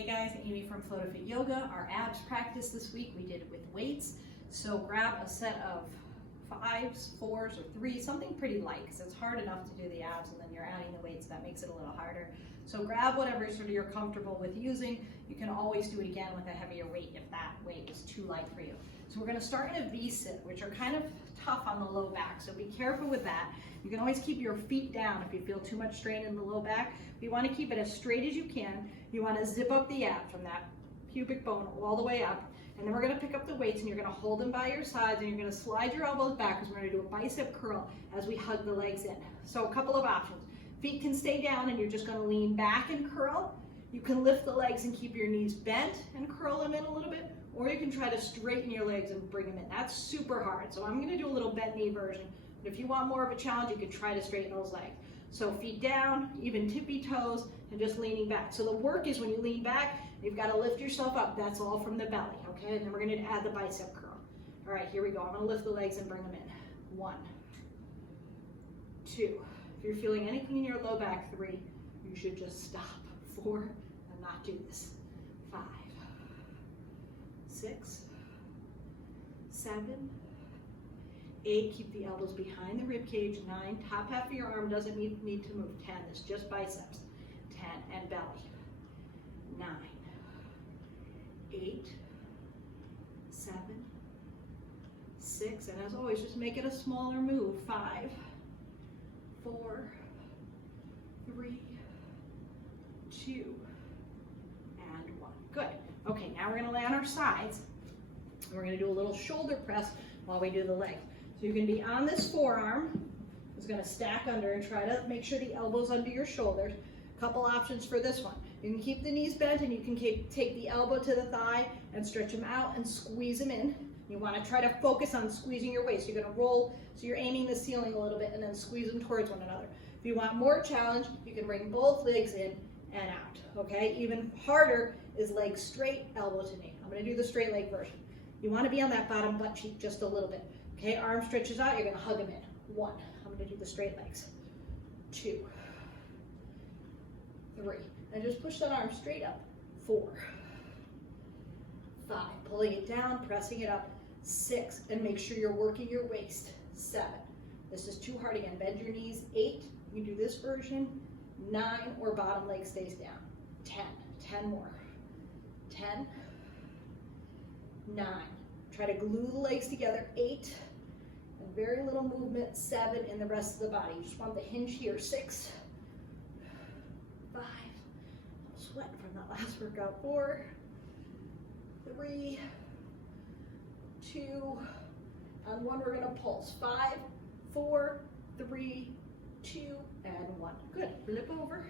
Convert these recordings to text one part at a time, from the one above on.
Hey guys, Amy from Flow to Fit Yoga. Our abs practice this week, we did it with weights. So grab a set of 5s, 4s, or 3s, something pretty light, because it's hard enough to do the abs and then you're adding the weights, that makes it a little harder. So grab whatever sort of you're comfortable with using. You can always do it again with a heavier weight if that weight is too light for you. So we're going to start in a V-sit, which are kind of tough on the low back, so be careful with that. You can always keep your feet down if you feel too much strain in the low back. You want to keep it as straight as you can. You want to zip up the abs from that pubic bone all the way up. And then we're going to pick up the weights and you're going to hold them by your sides and you're going to slide your elbows back because we're going to do a bicep curl as we hug the legs in. So a couple of options. Feet can stay down and you're just going to lean back and curl. You can lift the legs and keep your knees bent and curl them in a little bit, or you can try to straighten your legs and bring them in. That's super hard. So I'm going to do a little bent knee version. But if you want more of a challenge, you can try to straighten those legs. So feet down, even tippy toes, and just leaning back. So the work is when you lean back, you've got to lift yourself up. That's all from the belly, okay? And then we're going to add the bicep curl. All right, here we go. I'm going to lift the legs and bring them in. 1, 2. If you're feeling anything in your low back, 3, you should just stop. 4, and not do this. 5, 6, 7, 8, keep the elbows behind the rib cage. 9, top half of your arm doesn't need to move. 10, it's just biceps. 10, and belly. 9, 8, 7, 6, and as always, just make it a smaller move. 5, 4, 3, 2, and 1. Good. Okay, now we're going to lay on our sides. We're going to do a little shoulder press while we do the legs. So you can be on this forearm. It's going to stack under and try to make sure the elbow's under your shoulders. Couple options for this one. You can keep the knees bent and you can take the elbow to the thigh and stretch them out and squeeze them in. You want to try to focus on squeezing your waist. You're going to roll, so you're aiming the ceiling a little bit and then squeeze them towards one another. If you want more challenge, you can bring both legs in and out, okay? Even harder is legs straight, elbow to knee. I'm going to do the straight leg version. You want to be on that bottom butt cheek just a little bit, okay? Arm stretches out, you're going to hug them in. 1, I'm going to do the straight legs. 2, 3, and just push that arm straight up. 4, 5, pulling it down, pressing it up. 6, and make sure you're working your waist. 7, this is too hard again, bend your knees. 8, you do this version. 9, or bottom leg stays down. 10, 10 more. 10, 9, try to glue the legs together. 8, and very little movement. 7, in the rest of the body. You just want the hinge here. 6, 5, I'm sweating from that last workout. 4, 3, 2, and 1, we're going to pulse. 5, 4, 3, 2, and 1. Good. Flip over.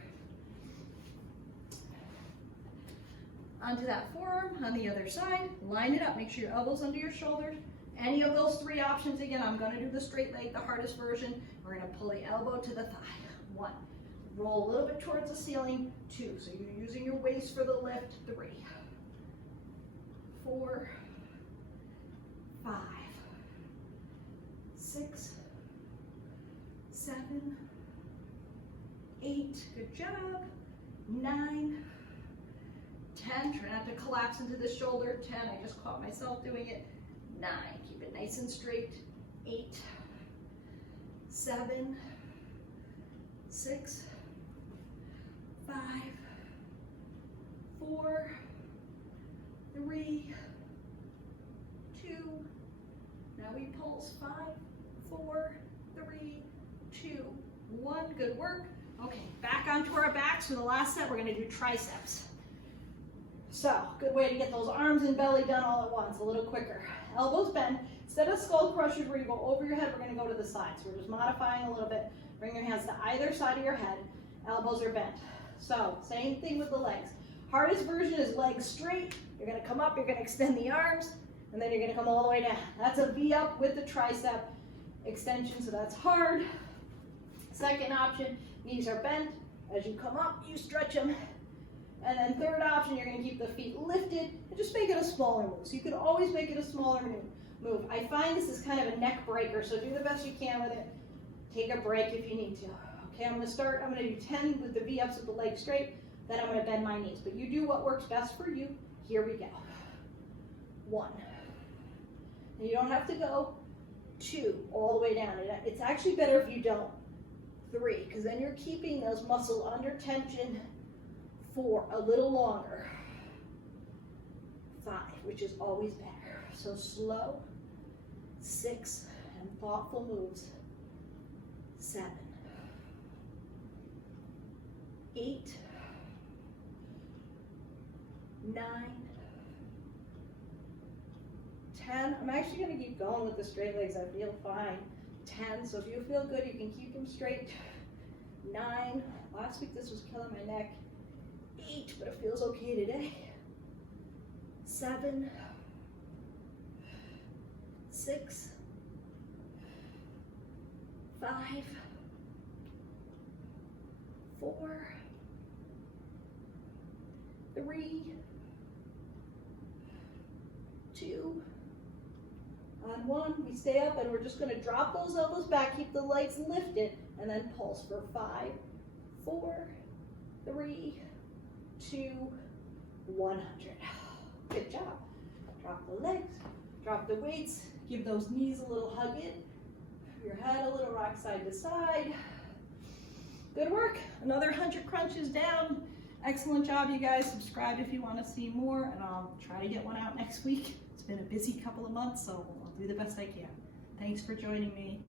Onto that forearm on the other side. Line it up. Make sure your elbows under your shoulders. Any of those 3 options, again, I'm going to do the straight leg, the hardest version. We're going to pull the elbow to the thigh. 1. Roll a little bit towards the ceiling. 2. So you're using your waist for the lift. 3, 4, 5, 6, 7, 8, good job. 9, 10, try not to collapse into the shoulder. 10, I just caught myself doing it. 9, keep it nice and straight. 8, 7, 6, 5, 4, 3, 2, now we pulse. 5, 4, 3, 2, 1, good work. Okay, back onto our backs for the last set. We're going to do triceps. So, good way to get those arms and belly done all at once, a little quicker. Elbows bend. Instead of skull crushers where you go over your head, we're going to go to the side. So we're just modifying a little bit. Bring your hands to either side of your head. Elbows are bent. So, same thing with the legs. Hardest version is legs straight. You're going to come up, you're going to extend the arms, and then you're going to come all the way down. That's a V up with the tricep extension, so that's hard. Second option, knees are bent. As you come up, you stretch them. And then third option, you're going to keep the feet lifted and just make it a smaller move. So you can always make it a smaller move. I find this is kind of a neck breaker, so do the best you can with it. Take a break if you need to. Okay, I'm going to start. I'm going to do 10 with the V-ups with the legs straight, Then I'm gonna bend my knees, but you do what works best for you. Here we go. 1. And you don't have to go 2 all the way down. It's actually better if you don't. 3, because then you're keeping those muscles under tension for a little longer. 5, which is always better. So slow. 6, and thoughtful moves. 7, 8, 9, 10. I'm actually going to keep going with the straight legs. I feel fine. 10. So if you feel good, you can keep them straight. 9. Last week this was killing my neck. 8, but it feels okay today. 7, 6, 5, 4, 3, 2, and 1. We stay up and we're just going to drop those elbows back, keep the legs lifted, and then pulse for 5, 4, 3, 2, 100. Good job. Drop the legs, drop the weights, give those knees a little hug in, your head a little rock side to side. Good work. Another 100 crunches down. Excellent job, you guys. Subscribe if you want to see more, and I'll try to get one out next week. It's been a busy couple of months, so I'll do the best I can. Thanks for joining me.